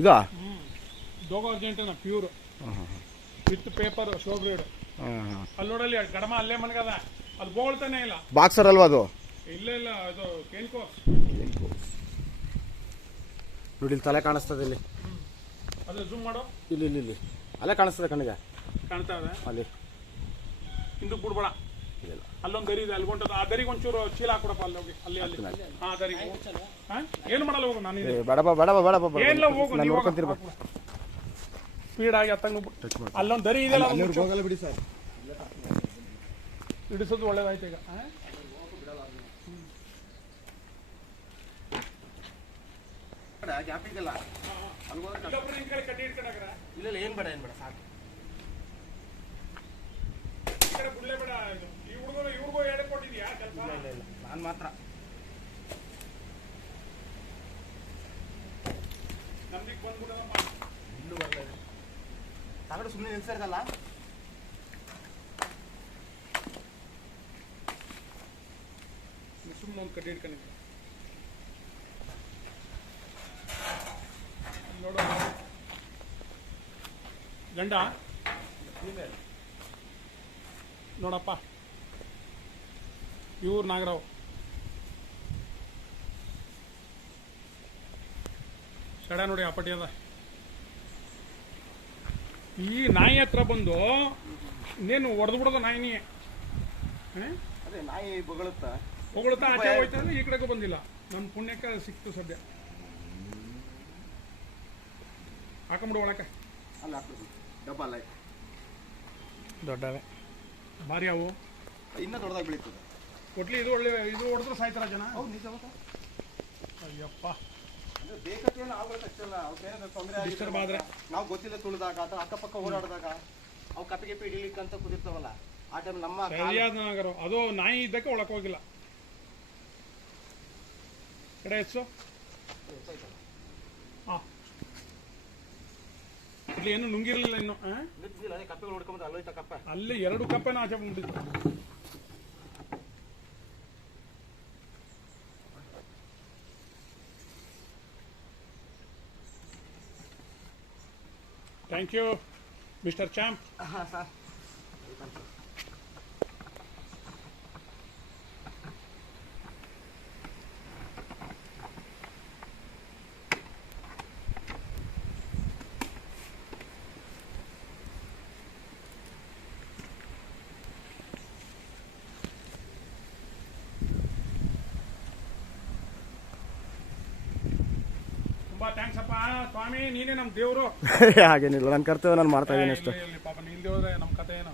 ಇದಾ Dogo Argentina pure with paper show breed. ಅಲ್ಲಿ ನೋಡಲ್ಲಿ ಗಡಮ ಅಲ್ಲೇ ಮಲಗದ, ಅದು ಬೋಳ್ತಾನೆ ಇಲ್ಲ. ಬಾಕ್ಸರ್ ಅಲ್ವಾ ಅದು? ಇಲ್ಲ ಇಲ್ಲ, ಅದು ಕೇನ್ಕೋಸ್ ನೋಡಿ. ಇಲ್ಲಿ ತಲೆ ಕಾಣಿಸ್ತದೆ, ಇಲ್ಲಿ ಅದು ಜೂಮ್ ಮಾಡೋ. ಇಲ್ಲಿ ಇಲ್ಲಿ ಇಲ್ಲಿ ಅಲ್ಲೇ ಕಾಣಿಸ್ತದೆ ಕಣ್ಣಿಗೆ, ಕಾಣ್ತಾ ಇದೆ ಅಲ್ಲಿ. ಹಿಂದಕ್ಕೆ ಬಿಡ್ಬೇಡ, ಅಲ್ಲೊಂದು ದರಿ ಇದೆ, ಅಲ್ಲಿ ಹೊಂಟದ. ಆ ದರಿಗೆ ಒಂಚೂರು ಚೀಲ ಹಾಕೊಡಪ್ಪ, ಅಲ್ಲಿ ಹೋಗಿ ಅಲ್ಲಿ ಅಲ್ಲಿ ಹಾ ದರಿ. ಏನು ಮಾಡಲ್ಲ, ಹೋಗು. ನಾನು ಬೇಡಪ್ಪ ಬೇಡಪ್ಪ ಬೇಡಪ್ಪ, ಏನಿಲ್ಲ, ಹೋಗು. ನಾನು ನೋಡ್ಕೊಂತಿರ್ಬ ಸ್ಪೀಡ್ ಆಗಿ ಹತ್ತಂಗ್ ಅಲ್ಲೊಂದು ದರಿ ಇದೆಯಲ್ಲ, ಹೋಗಲ್ಲ ಬಿಡಿ ಸರ್. ಹಿಡಿಸೋದು ಒಳ್ಳೇದಾಯ್ತು ಈಗ. ಕಟ್ಟಿ ಇಟ್ಕೊಂಡಾಗ್ರ ಇಲ್ಲ ಏನ್ ಬೇಡ, ಏನ್ ಬೇಡ, ಸಾಕು. ಬಿಡ್ಲೇ ಬೇಡ. ಈ ಹುಡುಗರು ಇವ್ರಿಗೂ ಹೇಳಿ ಕೊಟ್ಟಿದ್ಯಾ ಕೆಲಸ? ಇಲ್ಲ ಇಲ್ಲ, ನಾನು ಮಾತ್ರ. ನಮ್ಗೆ ಬಂದ್ಬಿಡೋದಮ್ಮ. ಇಲ್ಲೂ ಬರಲ್ಲ, ತಗಡು ಸುಮ್ಮನೆ ನಿಲ್ಸಿರ್ತಲ್ಲ. ಸುಮ್ಮನೆ ಒಂದು ಕಟ್ಟಿ ಇಟ್ಕೊಂಡಿದ್ದೆ ನೋಡು. ಗಂಡ ನೋಡಪ್ಪ, ಇವ್ರು ನಾಗರಾವ್. ಸಡ ನೋಡಿ, ಆ ಪಟ್ಟಿ ಅದ. ಈ ನಾಯಿ ಹತ್ರ ಬಂದು ಇನ್ನೇನು ಹೊಡೆದು ಬಿಡೋದು ನಾಯಿನೇ. ಅದೇ ನಾಯಿ ಬೊಗಳುತ್ತಾ ಆಚೆ ಹೋಯ್ತಂದ್ರೆ ಈ ಕಡೆಗೂ ಬಂದಿಲ್ಲ. ನಮ್ಮ ಪುಣ್ಯಕ್ಕೆ ಸಿಕ್ತು ಸದ್ಯ. ಹಾಕೊಂಬಿಡು ಒಳಕ್ಕೆ. ಅಲ್ಲ ಹಾಕ್ಬಿಡು, ಡಬ್ಬ ದೊಡ್ಡವೇ ಭಾರಿ ಅವು. ಇನ್ನೂ ದೊಡ್ಡದಾಗಿ ಬೆಳೀತದೆ. ಒಟ್ಲಿ ಇದು ಒಳ್ಳೆ, ಇದು ಹೊಡೆದ್ರು ಸಾಯ್ತಾರ ಜನ. ಹೌದು, ನಿಜ. ಅಯ್ಯಪ್ಪ, ಡಿಸ್ಟರ್ಬ್ ಆದ್ರೆ ನಾವು ಗೊತ್ತಿಲ್ಲ, ತುಳಿದಾಗ ಅಥವಾ ಅಕ್ಕಪಕ್ಕ ಓಡಾಡಿದಾಗ ಅವು ಕಪ್ಪಿಗೆ ಹಿಡಿಲಿಕ್ಕಂತ ಕುದಿರ್ತಾವಲ್ಲ, ಆ ಟೈಮ್ ನಮ್ಮ ಸರಿಯಾದ ನಾಗರು. ಅದು ನಾಯಿ ಇದ್ದಕ್ಕೆ ಒಳಕ್ಕೆ ಹೋಗಿಲ್ಲ. ಕಡೆ ಹೆಚ್ಚು. ಇಲ್ಲಿ ಏನು ನುಂಗಿರ್ಲಿಲ್ಲ ಇನ್ನು. ಕಪ್ಪೆಗಳು ಹೊಡ್ಕೊಂಬಂದು ಅಲ್ಲೋಯ್ತ ಕಪ್ಪೆ. ಅಲ್ಲಿ 2 ಕಪ್ಪೆನ ಆಚೆ ಬಂದ್ಬಿಟ್ಟಿತ್ತು. Thank you mister champ. Sir, ತುಂಬಾ ಥ್ಯಾಂಕ್ಸ್ ಅಪ್ಪ ಸ್ವಾಮಿ, ನೀನೇ ನಮ್ಮ ದೇವರು. ಹಾಗೇನಿಲ್ಲ, ನನ್ನ ಕರ್ತವ್ಯ ನಾನು ಮಾಡ್ತಾ ಇದ್ದೀನಿ ಅಷ್ಟೇ. ಪಾಪ ನೀನ್ ದೇವ್ರೆ, ನಮ್ಮ ಕಥೆ ಏನು.